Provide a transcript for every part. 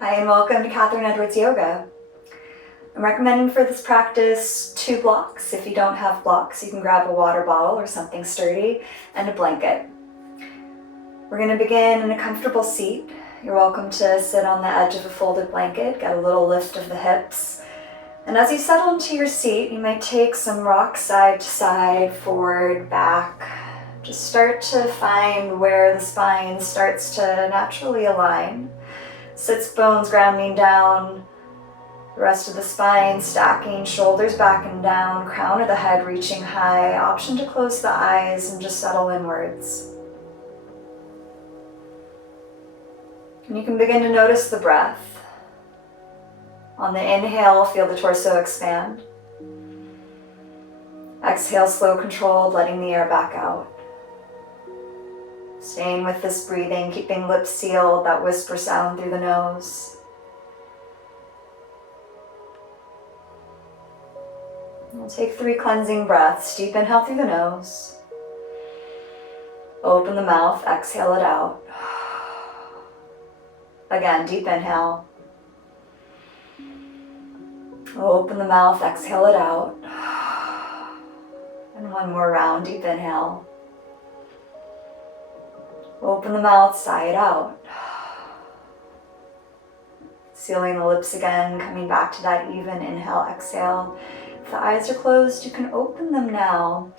Hi and welcome to Katherine Edwards Yoga. I'm recommending for this practice 2 blocks. If you don't have blocks, you can grab a water bottle or something sturdy and a blanket. We're going to begin in a comfortable seat. You're welcome to sit on the edge of a folded blanket, get a little lift of the hips. And as you settle into your seat, you might take some rocks side to side, forward, back. Just start to find where the spine starts to naturally align. Sits bones grounding down, the rest of the spine stacking, shoulders back and down, crown of the head reaching high. Option to close the eyes and just settle inwards. And you can begin to notice the breath. On the inhale, feel the torso expand. Exhale, slow, controlled, letting the air back out. Staying with this breathing, keeping lips sealed, that whisper sound through the nose. We'll take 3 cleansing breaths. Deep inhale through the nose. Open the mouth, exhale it out. Again, deep inhale. Open the mouth, exhale it out. And one more round, deep inhale. Open the mouth, sigh it out. Sealing the lips again, coming back to that even inhale, exhale. If the eyes are closed, you can open them now.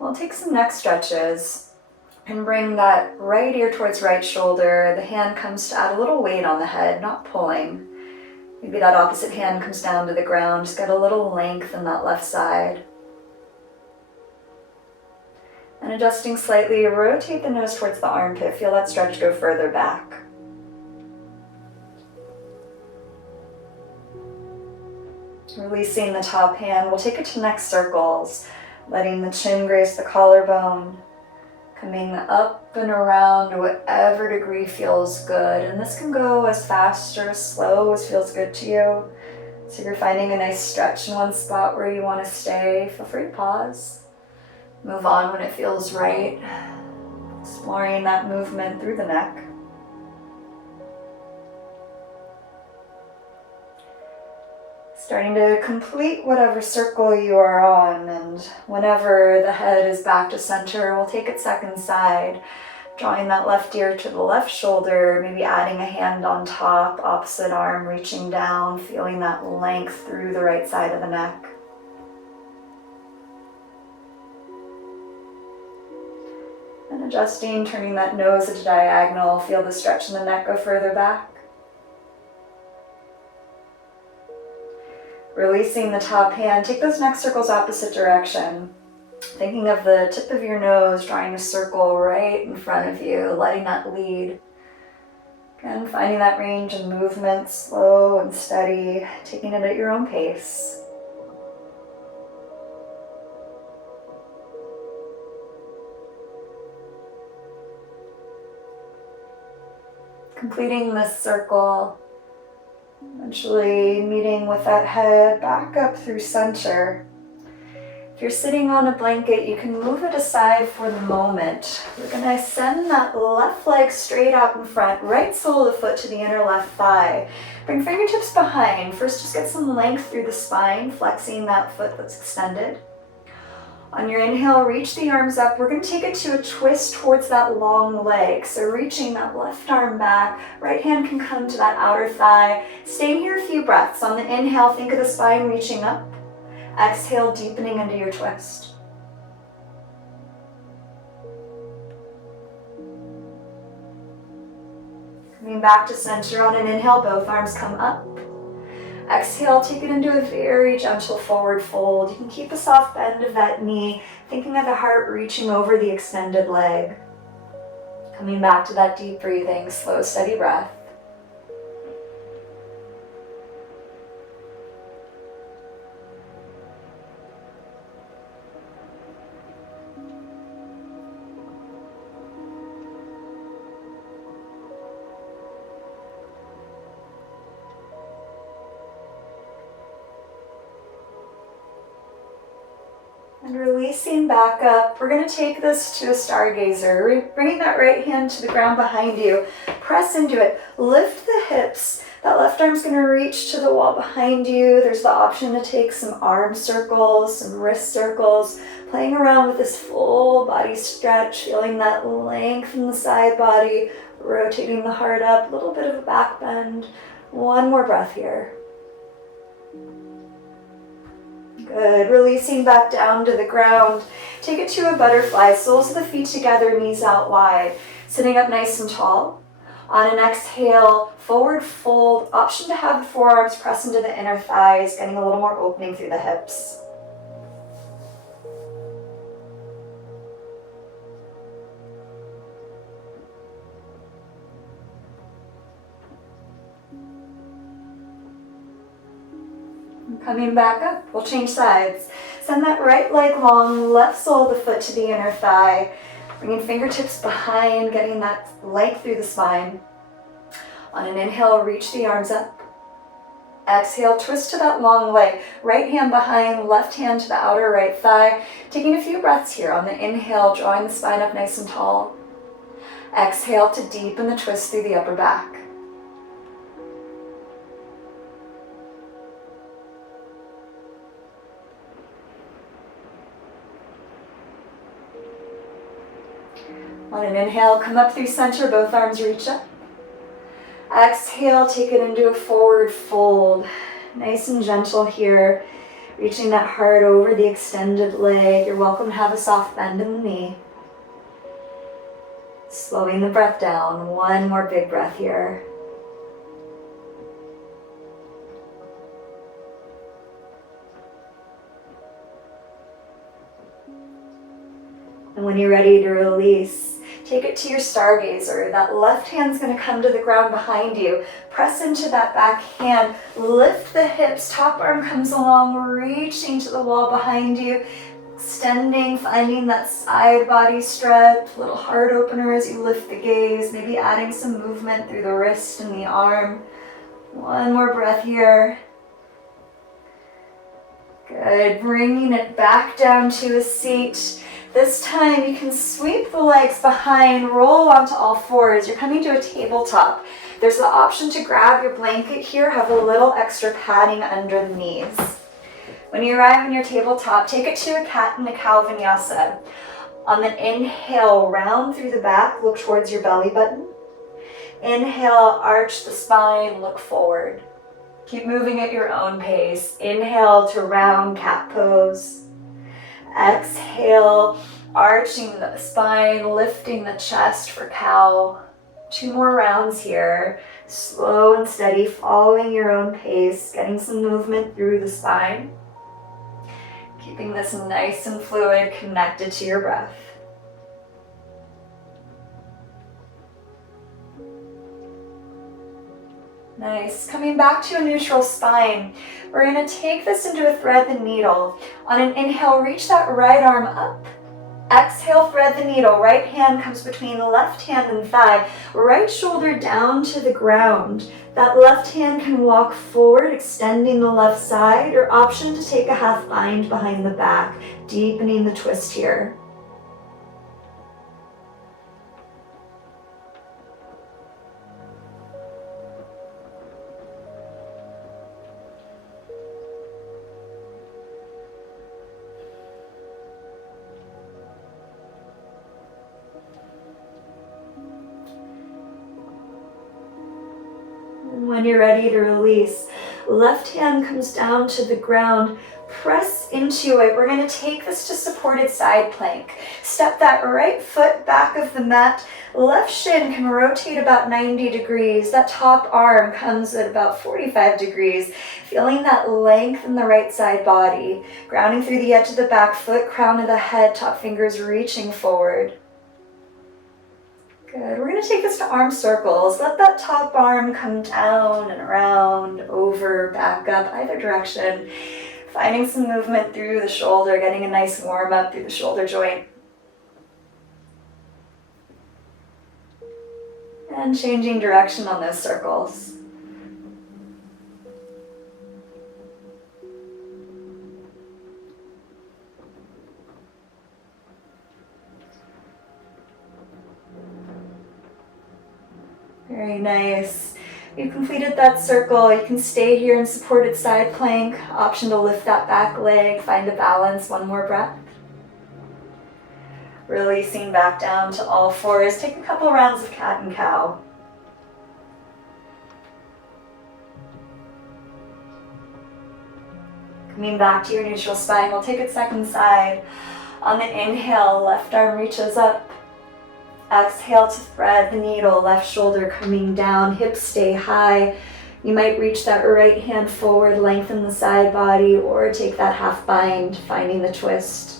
We'll take some neck stretches and bring that right ear towards right shoulder. The hand comes to add a little weight on the head, not pulling. Maybe that opposite hand comes down to the ground. Just get a little length in that left side. And adjusting slightly, rotate the nose towards the armpit. Feel that stretch go further back. Releasing the top hand, we'll take it to neck circles, letting the chin grace the collarbone, coming up and around to whatever degree feels good. And this can go as fast or as slow as feels good to you. So if you're finding a nice stretch in one spot where you want to stay, feel free to pause. Move on when it feels right, exploring that movement through the neck. Starting to complete whatever circle you are on, and whenever the head is back to center, we'll take it second side, drawing that left ear to the left shoulder, maybe adding a hand on top, opposite arm reaching down, feeling that length through the right side of the neck. And adjusting, turning that nose at a diagonal, feel the stretch in the neck go further back. Releasing the top hand, take those neck circles opposite direction. Thinking of the tip of your nose, drawing a circle right in front of you, letting that lead. Again, finding that range and movement, slow and steady, taking it at your own pace. Completing this circle, eventually meeting with that head back up through center. If you're sitting on a blanket, you can move it aside for the moment. We're going to send that left leg straight out in front, right sole of the foot to the inner left thigh. Bring fingertips behind. First, just get some length through the spine, flexing that foot that's extended. On your inhale, reach the arms up. We're going to take it to a twist towards that long leg. So reaching that left arm back, right hand can come to that outer thigh. Stay here a few breaths. On the inhale, think of the spine reaching up. Exhale, deepening into your twist. Coming back to center on an inhale, both arms come up. Exhale, take it into a very gentle forward fold. You can keep a soft bend of that knee, thinking of the heart reaching over the extended leg. Coming back to that deep breathing, slow, steady breath. And releasing back up, we're going to take this to a stargazer. Bringing that right hand to the ground behind you. Press into it. Lift the hips. That left arm's going to reach to the wall behind you. There's the option to take some arm circles, some wrist circles, playing around with this full body stretch, feeling that length in the side body, rotating the heart up, a little bit of a back bend. One more breath here. Good. Releasing back down to the ground. Take it to a butterfly. Soles of the feet together, knees out wide. Sitting up nice and tall. On an exhale, forward fold. Option to have the forearms press into the inner thighs, getting a little more opening through the hips. Coming back up, we'll change sides. Send that right leg long, left sole of the foot to the inner thigh. Bringing fingertips behind, getting that length through the spine. On an inhale, reach the arms up. Exhale, twist to that long leg. Right hand behind, left hand to the outer right thigh. Taking a few breaths here. On the inhale, drawing the spine up nice and tall. Exhale to deepen the twist through the upper back. On an inhale, come up through center, both arms reach up. Exhale, take it into a forward fold. Nice and gentle here, reaching that heart over the extended leg. You're welcome to have a soft bend in the knee. Slowing the breath down. One more big breath here. And when you're ready to release, take it to your stargazer. That left hand's going to come to the ground behind you. Press into that back hand. Lift the hips. Top arm comes along, reaching to the wall behind you. Extending, finding that side body stretch. Little heart opener as you lift the gaze. Maybe adding some movement through the wrist and the arm. One more breath here. Good. Bringing it back down to a seat. This time you can sweep the legs behind, roll onto all fours. You're coming to a tabletop. There's the option to grab your blanket here, have a little extra padding under the knees. When you arrive on your tabletop, take it to a cat and a cow vinyasa. On the inhale, round through the back, look towards your belly button. Inhale, arch the spine, look forward. Keep moving at your own pace. Inhale to round cat pose. Exhale, arching the spine, lifting the chest for cow. 2 more rounds here. Slow and steady, following your own pace, getting some movement through the spine. Keeping this nice and fluid, connected to your breath. Nice. Coming back to a neutral spine. We're going to take this into a thread the needle. On an inhale, reach that right arm up. Exhale, thread the needle. Right hand comes between left hand and thigh. Right shoulder down to the ground. That left hand can walk forward, extending the left side, or option to take a half bind behind the back, deepening the twist here. When you're ready to release, left hand comes down to the ground. Press into it. We're going to take this to supported side plank. Step that right foot back of the mat. Left shin can rotate about 90 degrees. That top arm comes at about 45 degrees. Feeling that length in the right side body. Grounding through the edge of the back foot, crown of the head, top fingers reaching forward. Good. We're going to take this to arm circles. Let that top arm come down and around, over, back up, either direction. Finding some movement through the shoulder, getting a nice warm up through the shoulder joint. And changing direction on those circles. Very nice. You've completed that circle. You can stay here in supported side plank. Option to lift that back leg, find a balance. One more breath. Releasing back down to all fours. Take a couple rounds of cat and cow. Coming back to your neutral spine, we'll take it second side. On the inhale, left arm reaches up. Exhale to thread the needle, left shoulder coming down, hips stay high. You might reach that right hand forward, lengthen the side body, or take that half bind, finding the twist.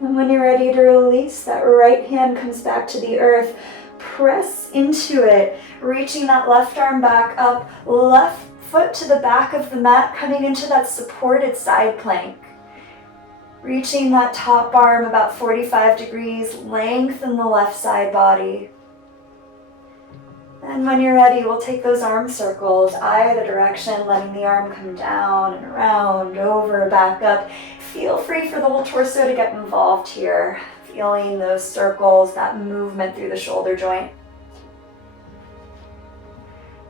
And when you're ready to release, that right hand comes back to the earth. Press into it, reaching that left arm back up, left foot to the back of the mat, coming into that supported side plank. Reaching that top arm about 45 degrees, lengthen the left side body. And when you're ready, we'll take those arm circles, either direction, letting the arm come down and around, over, back up. Feel free for the whole torso to get involved here. Feeling those circles, that movement through the shoulder joint.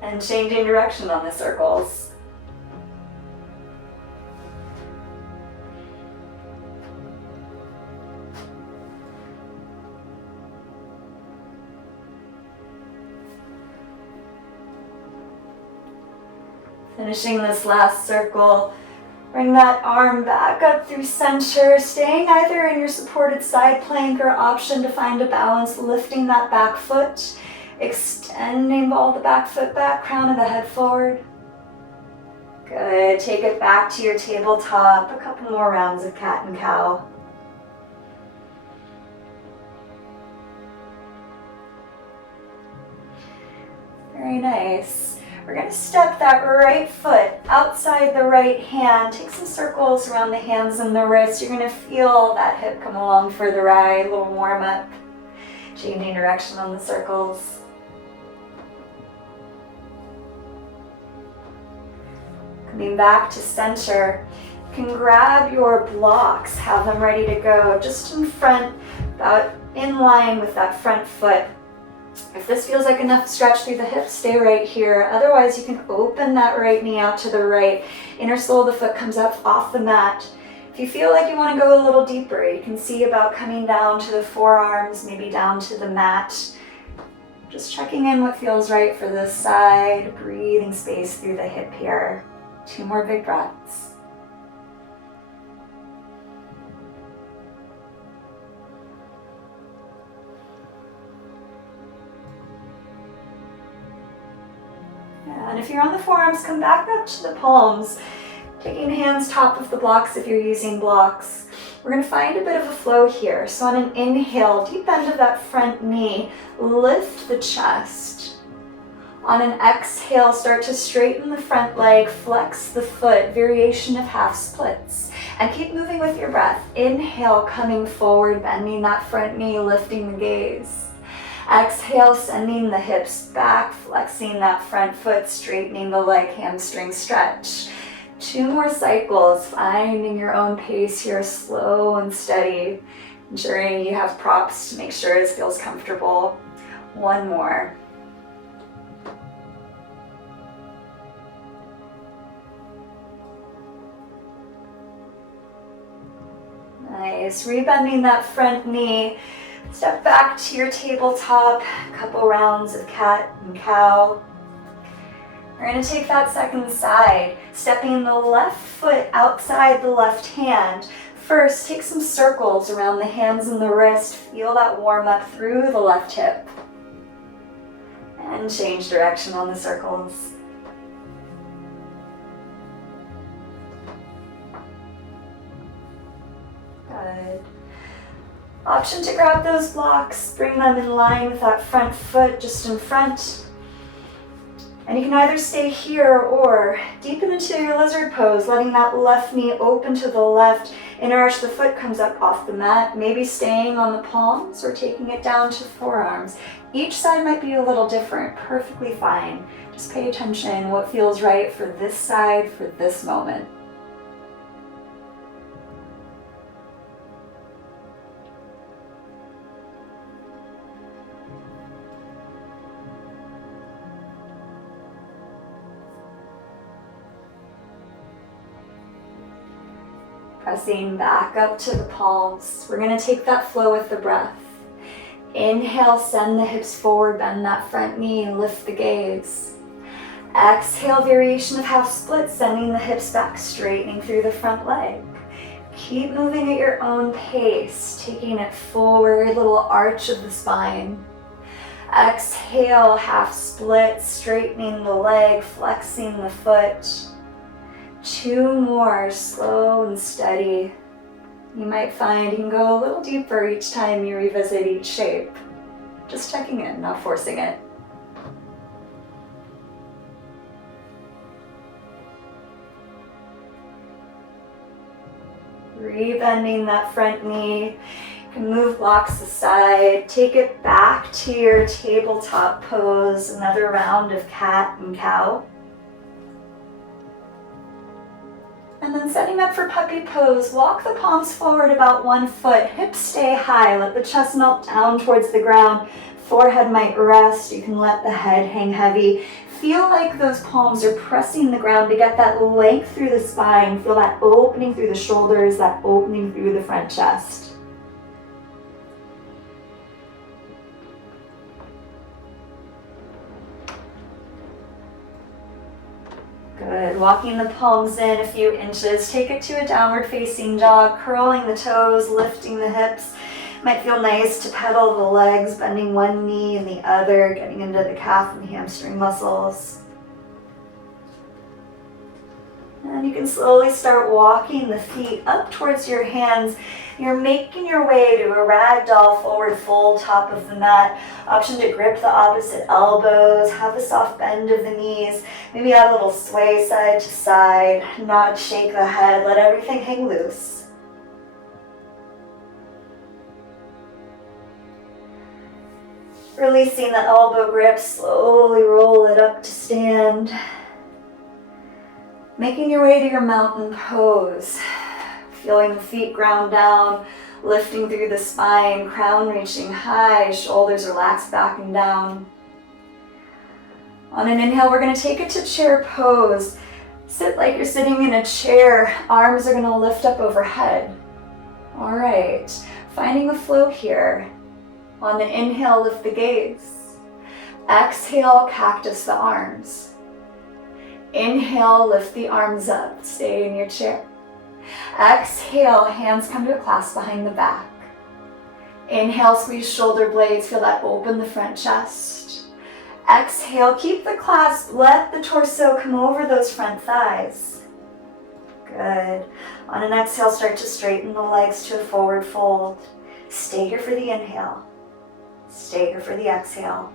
And changing direction on the circles. Finishing this last circle, bring that arm back up through center, staying either in your supported side plank or option to find a balance, lifting that back foot, extending all the back foot back, crown of the head forward. Good, take it back to your tabletop, a couple more rounds of cat and cow. Very nice. We're going to step that right foot outside the right hand. Take some circles around the hands and the wrists. You're going to feel that hip come along for the ride, a little warm up. Changing direction on the circles. Coming back to center. You can grab your blocks, have them ready to go just in front, about in line with that front foot. If this feels like enough stretch through the hips, stay right here. Otherwise, you can open that right knee out to the right. Inner sole of the foot comes up off the mat. If you feel like you want to go a little deeper, you can see about coming down to the forearms, maybe down to the mat. Just checking in what feels right for this side. Breathing space through the hip here. 2 more big breaths. And if you're on the forearms, come back up to the palms, taking hands top of the blocks if you're using blocks. We're going to find a bit of a flow here. So on an inhale, deep bend of that front knee, lift the chest. On an exhale, start to straighten the front leg, flex the foot, variation of half splits. And keep moving with your breath. Inhale, coming forward, bending that front knee, lifting the gaze. Exhale, sending the hips back, flexing that front foot, straightening the leg, hamstring stretch. 2 more cycles, finding your own pace here, slow and steady. Ensuring you have props to make sure it feels comfortable. 1 more. Nice, rebending that front knee. Step back to your tabletop, a couple rounds of cat and cow. We're going to take that second side, stepping the left foot outside the left hand. First, take some circles around the hands and the wrist. Feel that warm up through the left hip. And change direction on the circles. Good. Option to grab those blocks, bring them in line with that front foot just in front. And you can either stay here or deepen into your lizard pose, letting that left knee open to the left. Inner arch the foot comes up off the mat, maybe staying on the palms or taking it down to forearms. Each side might be a little different, perfectly fine. Just pay attention what feels right for this side, for this moment. Pressing back up to the palms. We're going to take that flow with the breath. Inhale, send the hips forward, bend that front knee, and lift the gaze. Exhale, variation of half split, sending the hips back, straightening through the front leg. Keep moving at your own pace, taking it forward, little arch of the spine. Exhale, half split, straightening the leg, flexing the foot. 2 more, slow and steady. You might find you can go a little deeper each time you revisit each shape. Just checking in, not forcing it. Rebending that front knee. You can move blocks aside. Take it back to your tabletop pose. Another round of cat and cow. And then setting up for puppy pose, walk the palms forward about 1 foot, hips stay high, let the chest melt down towards the ground, forehead might rest, you can let the head hang heavy. Feel like those palms are pressing the ground to get that length through the spine, feel that opening through the shoulders, that opening through the front chest. Good. Walking the palms in a few inches. Take it to a downward facing dog, curling the toes, lifting the hips. Might feel nice to pedal the legs, bending one knee and the other, getting into the calf and hamstring muscles. And you can slowly start walking the feet up towards your hands. You're making your way to a ragdoll forward fold, top of the mat. Option to grip the opposite elbows, have a soft bend of the knees, maybe add a little sway side to side, nod, shake the head, let everything hang loose. Releasing the elbow grip, slowly roll it up to stand. Making your way to your mountain pose. Feeling the feet ground down, lifting through the spine, crown reaching high, shoulders relaxed back and down. On an inhale, we're going to take it to chair pose. Sit like you're sitting in a chair. Arms are going to lift up overhead. All right, finding the flow here. On the inhale, lift the gaze. Exhale, cactus the arms. Inhale, lift the arms up. Stay in your chair. Exhale, hands come to a clasp behind the back. Inhale, squeeze shoulder blades, feel that open the front chest. Exhale, keep the clasp, let the torso come over those front thighs. Good. On an exhale, start to straighten the legs to a forward fold. Stay here for the inhale. Stay here for the exhale.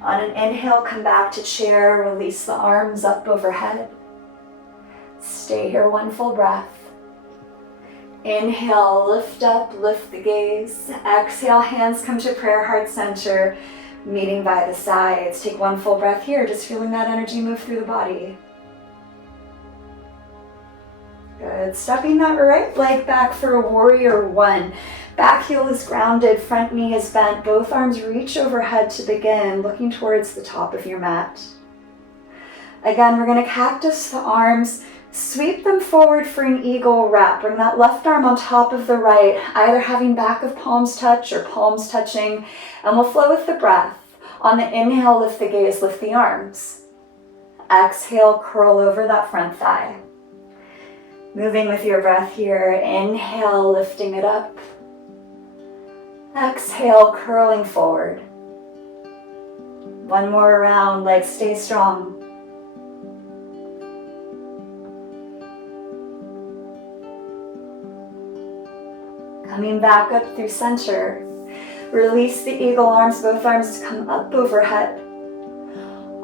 On an inhale, come back to chair, release the arms up overhead. Stay here 1 full breath. Inhale, lift up, lift the gaze. Exhale, hands come to prayer heart center, meeting by the sides. Take 1 full breath here, just feeling that energy move through the body. Good. Stepping that right leg back for a warrior 1. Back heel is grounded, front knee is bent, both arms reach overhead to begin, looking towards the top of your mat. Again, we're going to cactus the arms, sweep them forward for an eagle wrap. Bring that left arm on top of the right, either having back of palms touch or palms touching, and we'll flow with the breath. On the inhale, lift the gaze, lift the arms. Exhale, curl over that front thigh. Moving with your breath here, inhale, lifting it up. Exhale, curling forward. 1 more round, legs stay strong. Coming back up through center. Release the eagle arms, both arms to come up overhead.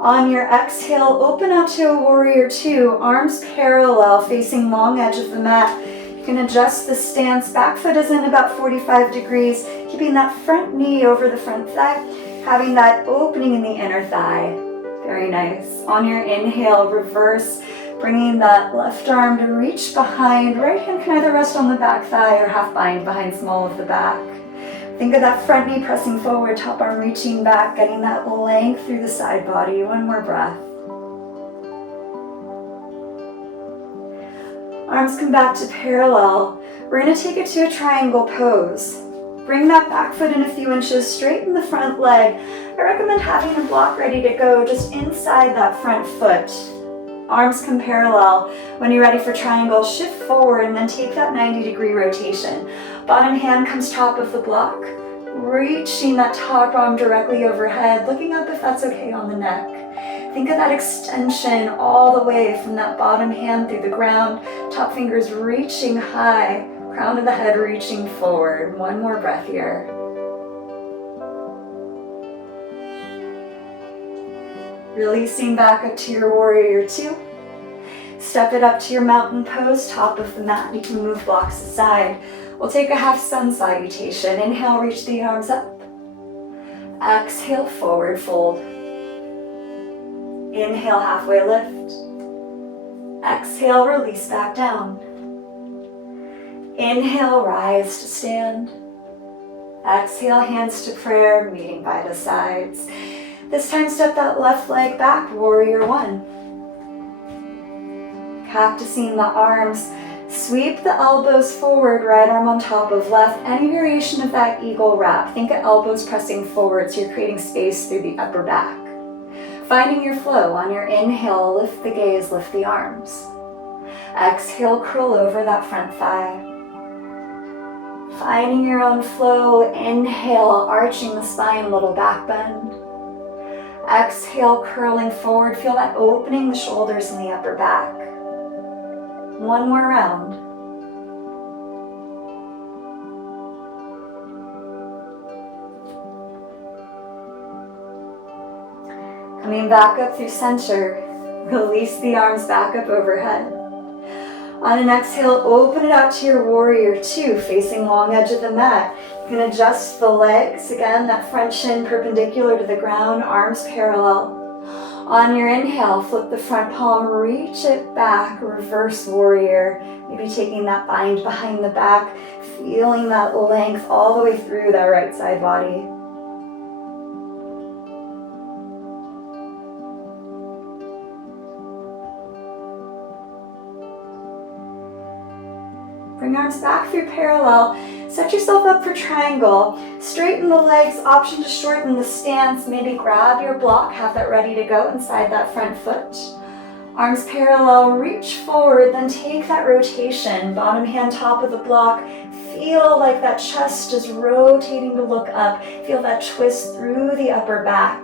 On your exhale, open up to a warrior two, arms parallel, facing long edge of the mat. You can adjust the stance. Back foot is in about 45 degrees, keeping that front knee over the front thigh, having that opening in the inner thigh. Very nice. On your inhale, reverse, bringing that left arm to reach behind. Right hand can either rest on the back thigh or half bind behind small of the back. Think of that front knee pressing forward, top arm reaching back, getting that length through the side body. One more breath. Arms come back to parallel. We're going to take it to a triangle pose. Bring that back foot in a few inches, straighten the front leg. I recommend having a block ready to go just inside that front foot. Arms come parallel. When you're ready for triangle, shift forward and then take that 90-degree rotation. Bottom hand comes top of the block, reaching that top arm directly overhead, looking up if that's okay on the neck. Think of that extension all the way from that bottom hand through the ground, top fingers reaching high, crown of the head reaching forward. One more breath here. Releasing back up to your warrior two. Step it up to your mountain pose, top of the mat. You can move blocks aside. We'll take a half sun salutation. Inhale, reach the arms up. Exhale, forward fold. Inhale, halfway lift. Exhale, release back down. Inhale, rise to stand. Exhale, hands to prayer, meeting by the sides. This time, step that left leg back, warrior one. Cactusing the arms. Sweep the elbows forward, right arm on top of left. Any variation of that eagle wrap. Think of elbows pressing forward so you're creating space through the upper back. Finding your flow. On your inhale, lift the gaze, lift the arms. Exhale, curl over that front thigh. Finding your own flow. Inhale, arching the spine, little back bend. Exhale, curling forward. Feel that opening the shoulders and the upper back. One more round. Coming back up through center, release the arms back up overhead. On an exhale, open it out to your warrior two, facing long edge of the mat. You can adjust the legs. Again, that front shin perpendicular to the ground, arms parallel. On your inhale, flip the front palm, reach it back, reverse warrior. Maybe taking that bind behind the back, feeling that length all the way through that right side body. Bring arms back through parallel. Set yourself up for triangle. Straighten the legs, option to shorten the stance. Maybe grab your block, have that ready to go inside that front foot. Arms parallel, reach forward, then take that rotation. Bottom hand top of the block. Feel like that chest is rotating to look up. Feel that twist through the upper back.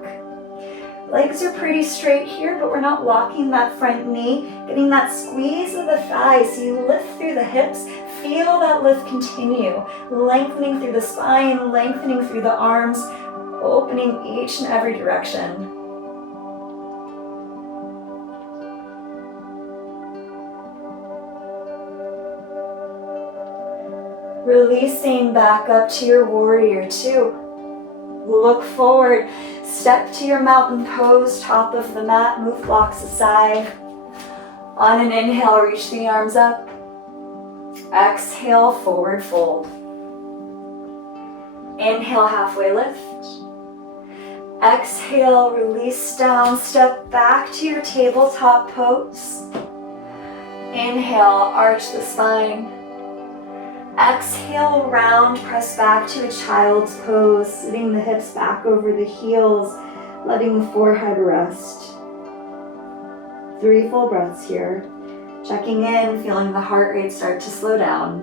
Legs are pretty straight here, but we're not locking that front knee. Getting that squeeze of the thighs so you lift through the hips. Feel that lift continue. Lengthening through the spine, lengthening through the arms, opening each and every direction. Releasing back up to your warrior two. Look forward, step to your mountain pose, top of the mat, move blocks aside. On an inhale, reach the arms up. Exhale, forward fold. Inhale, halfway lift. Exhale, release down, step back to your tabletop pose. Inhale, arch the spine. Exhale, round, press back to a child's pose, sitting the hips back over the heels, letting the forehead rest. 3 full breaths here. Checking in, feeling the heart rate start to slow down.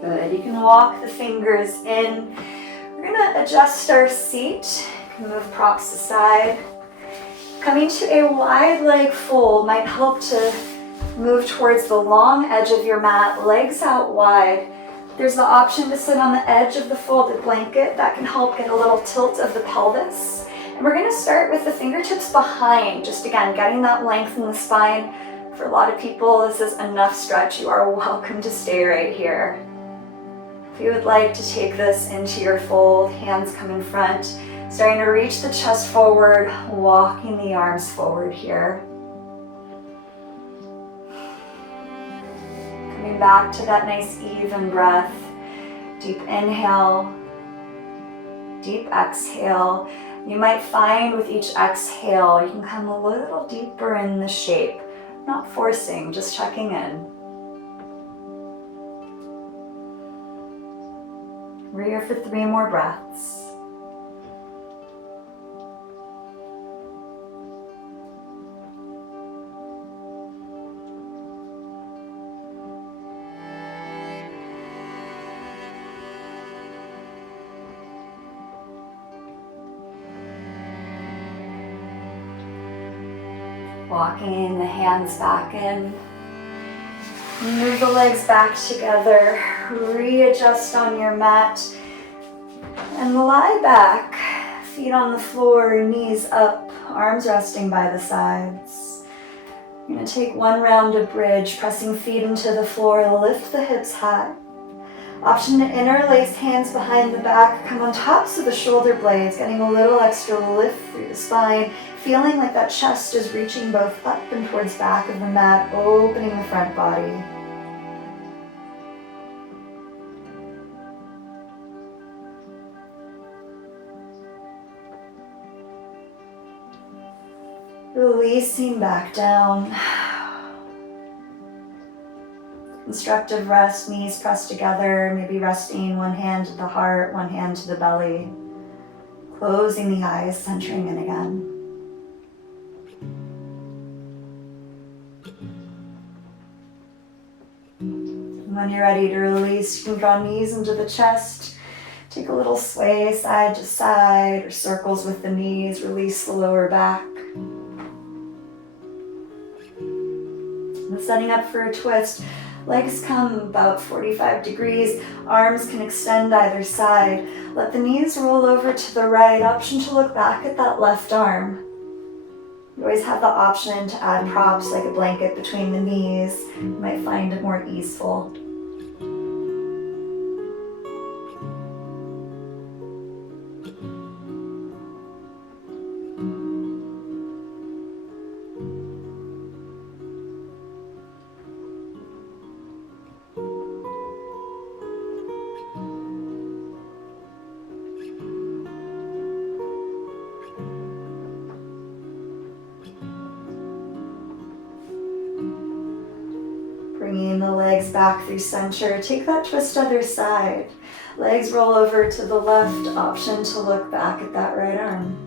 Good, you can walk the fingers in. We're gonna adjust our seat. Move props aside. Coming to a wide leg fold might help to Move towards the long edge of your mat, legs out wide. There's the option to sit on the edge of the folded blanket. That can help get a little tilt of the pelvis. And we're going to start with the fingertips behind, just again, getting that length in the spine. For a lot of people, this is enough stretch. You are welcome to stay right here. If you would like to take this into your fold, hands come in front, starting to reach the chest forward, walking the arms forward here. Coming back to that nice even breath. Deep inhale, deep exhale. You might find with each exhale, you can come a little deeper in the shape. Not forcing, just checking in. We're here for 3 more breaths. Walking the hands back in. Move the legs back together. Readjust on your mat. And lie back. Feet on the floor, knees up, arms resting by the sides. You're going to take one round of bridge, pressing feet into the floor. Lift the hips high. Option to interlace hands behind the back. Come on tops of the shoulder blades, getting a little extra lift through the spine. Feeling like that chest is reaching both up and towards back of the mat, opening the front body. Releasing back down. Constructive rest, knees pressed together, maybe resting one hand to the heart, one hand to the belly. Closing the eyes, centering in again. When you're ready to release, you can draw knees into the chest. Take a little sway side to side or circles with the knees. Release the lower back. And setting up for a twist. Legs come about 45 degrees. Arms can extend either side. Let the knees roll over to the right. Option to look back at that left arm. You always have the option to add props like a blanket between the knees. You might find it more easeful. Bringing the legs back through center. Take that twist other side. Legs roll over to the left. Option to look back at that right arm.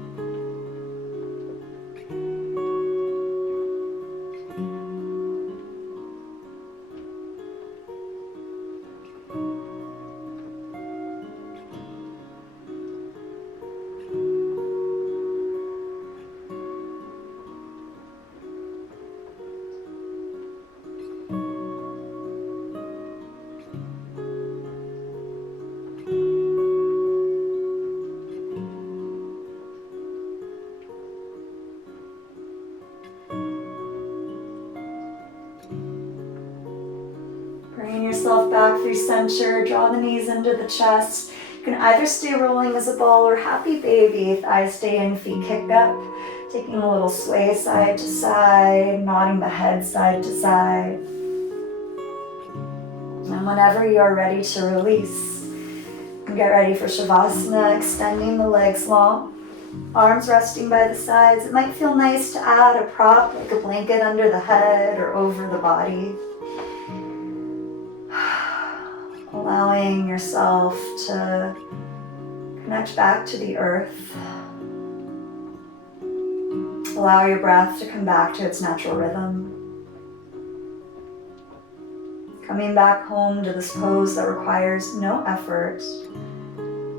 Bringing yourself back through center, draw the knees into the chest. You can either stay rolling as a ball or happy baby. Thighs stay in, feet kick up. Taking a little sway side to side, nodding the head side to side. And whenever you're ready to release, you can get ready for Shavasana, extending the legs long. Arms resting by the sides. It might feel nice to add a prop like a blanket under the head or over the body. Allowing yourself to connect back to the earth. Allow your breath to come back to its natural rhythm. Coming back home to this pose that requires no effort.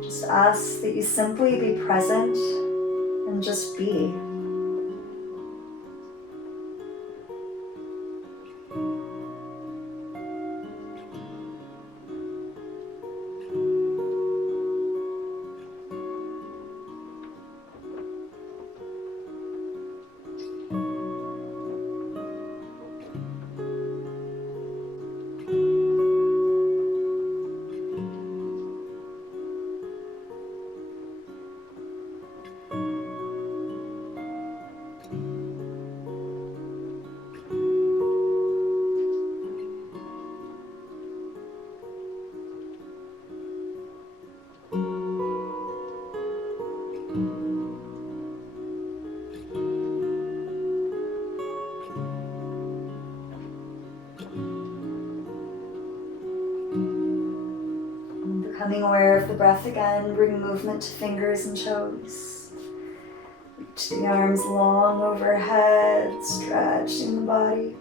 Just ask that you simply be present and just be. Becoming aware of the breath again, bring movement to fingers and toes. Reach the arms long overhead, stretching the body.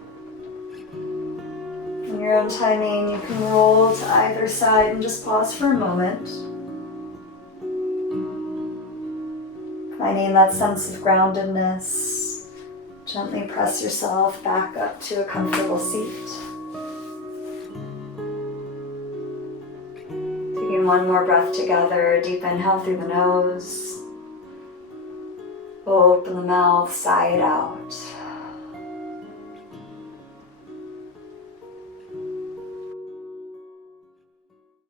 In your own timing, you can roll to either side and just pause for a moment. Finding that sense of groundedness, gently press yourself back up to a comfortable seat. Taking one more breath together, deep inhale through the nose. Open the mouth, sigh it out.